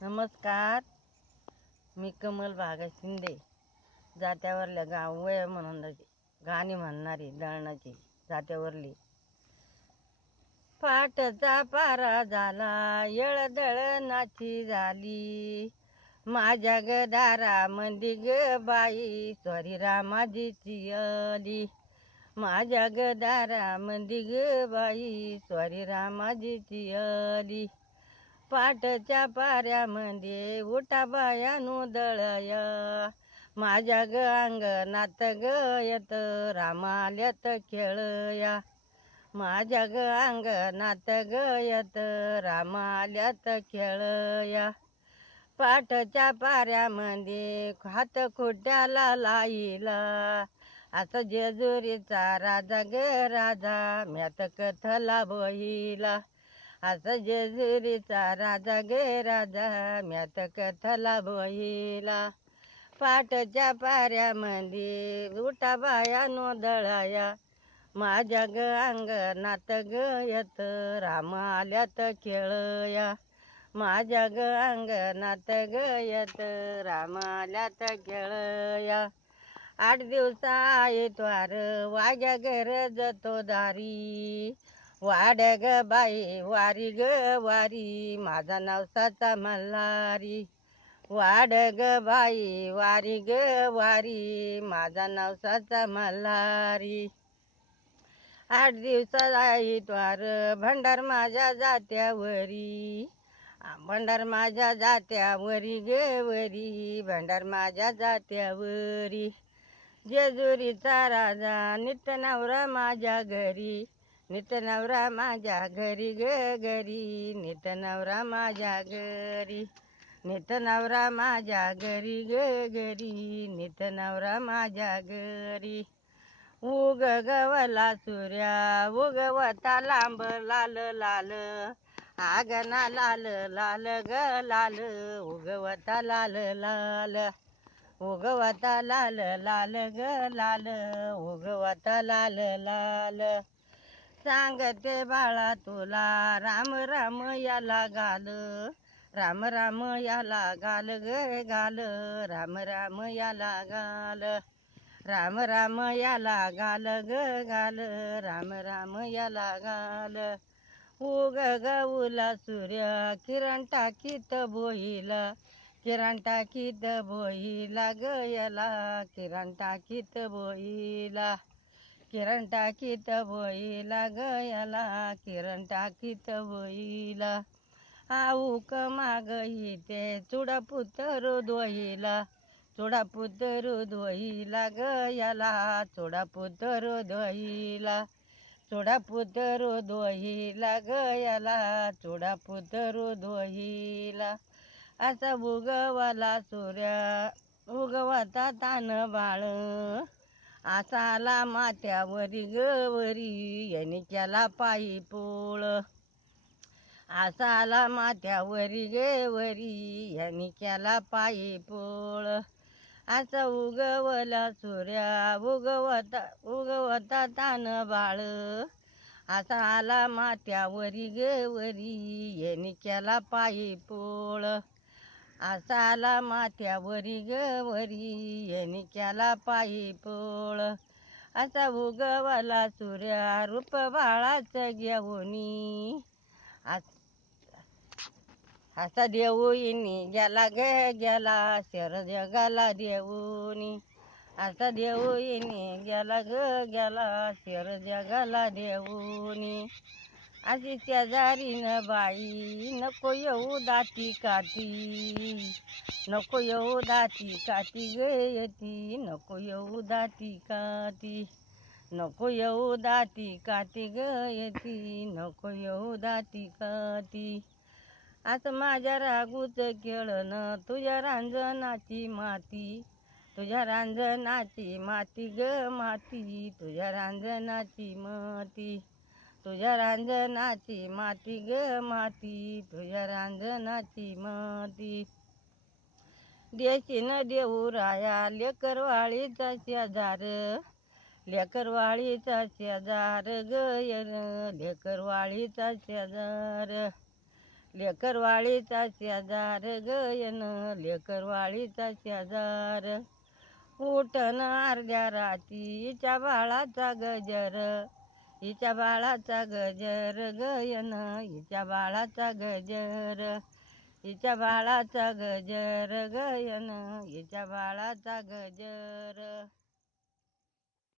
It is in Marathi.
नमस्कार. मी कमल भागा शिंदे, जात्यावरल्या गाव वय म्हणून गाणी म्हणणारी दळणाची जात्यावरली. पाटचा पारा झाला येळ दळणाची झाली, माझ्या गदारा मंदी ग बाई सॉरी रामाजीची अली, माझ्या गदारा मंदी ग बाई सॉरी रामाजीची अली. पाटच्या पाऱ्यामध्ये उठा बायानो दळया, माझ्या ग अंगणात ग येत रामाल्यात खेळया, माझ्या ग अंगणात ग येत रामाल्यात खेळया. पाटच्या पाऱ्यामध्ये हात खोट्याला लाईला, असं जेजुरीचा राजा ग राजा म्यात कथला बहिला, असं जेजुरीचा राजा गे राजा म्यात कथला बहिला. पाटच्या पाऱ्यामध्ये उठा बायानो दळाया, माझ्या ग अंगणात ग येत रामाल्यात खेळया, माझ्या ग अंगणात ग येत रामाल्यात खेळया. 8 दिवसा आयतवार वाग्या घर जतो दारी, वाड्या ग बाई वारी ग वारी माझा नवसाचा मल्हारी, वाड ग बाई वारी ग वारी माझा नवसाचा मल्हारी. 8 दिवसाचा आयतवार भंडार माझ्या जात्यावरी, भंडार माझ्या जात्यावरी ग वरी भंडार माझ्या जात्यावरी. जेजुरीचा राजा नित्य नवरा माझ्या घरी, नित्य नवरा माझ्या घरी ग घरी नित्य नवरा माझ्या घरी, नित्य नवरा माझ्या घरी ग घरी नित्य नवरा माझ्या घरी. उग गवला सूर्या उगवता लांब लाल लाल, आगना लाल लाल ग लाल उगवता लाल लाल, उगवता लाल लाल ग लाल उगवता लाल लाल. सांगते बाळा तुला राम राम याला गाल, राम राम याला गाल ग गाल राम राम याला गाल, राम राम याला गाल ग गाल राम राम याला गाल. उग गवला सूर्य किरण टाकीत बोईला, किरण टाकीत बोईला ग याला किरण टाकीत बोईला, किरण टाकीत बोईला ग याला किरण टाकीत बोईला. आऊक माग ते चुडा पुतर दोईला, चुडा पुतर दोईला ग याला चुडा पुतर दोईला, चुडा पुतर दोईला ग याला चुडा पुतर दोईला. असा उगवला सूर्य उगवता तान बाळ, असा आला माथ्यावरी ग वरी यांनी केला पायी पोळ, असा आला माथ्यावरी गे वरी यांनी केला पायी पोळ. असं उगवला सूर्या उगवता तान बाळ, असा आला माथ्यावरी गे वरी यांनी केला पायी पोळ, असा आला माथ्यावरी ग वरी यांनी केला पायी पोळ. असा उगवला सूर्या रूप बाळाचं घेऊनी, असा देऊनी गेला ग गेला शर जगाला देऊनी, असा देऊनी गेला ग गेला शर जगाला देऊनी. अशी शेजारीन बाई नको येऊ दाती काठी, नको येऊ दाती काठी ग येती नको येऊ दाती काठी, नको येऊ दाती काठी ग येती नको येऊ दाती काठी. असं माझ्या रागूच खेळणं तुझ्या रांजणाची माती, तुझ्या रांजणाची माती ग माती तुझ्या रांजणाची माती, तुझ्या रांजणाची माती ग माती तुझ्या रांजणाची माती. देशीन देऊ राया लेकरवाळीचा शेजार, लेकरवाळीचा शेजार ग लेकरवाळीचा शेजार, लेकरवाळीचा शेजार गयन लेकरवाळीचा शेजार उठन अर्ध्या राती हिच्या बाळाचा गजर हिच्या बाळाचा गजर गयन हिच्या बाळाचा गजर हिच्या बाळाचा गजर गयन हिच्या बाळाचा गजर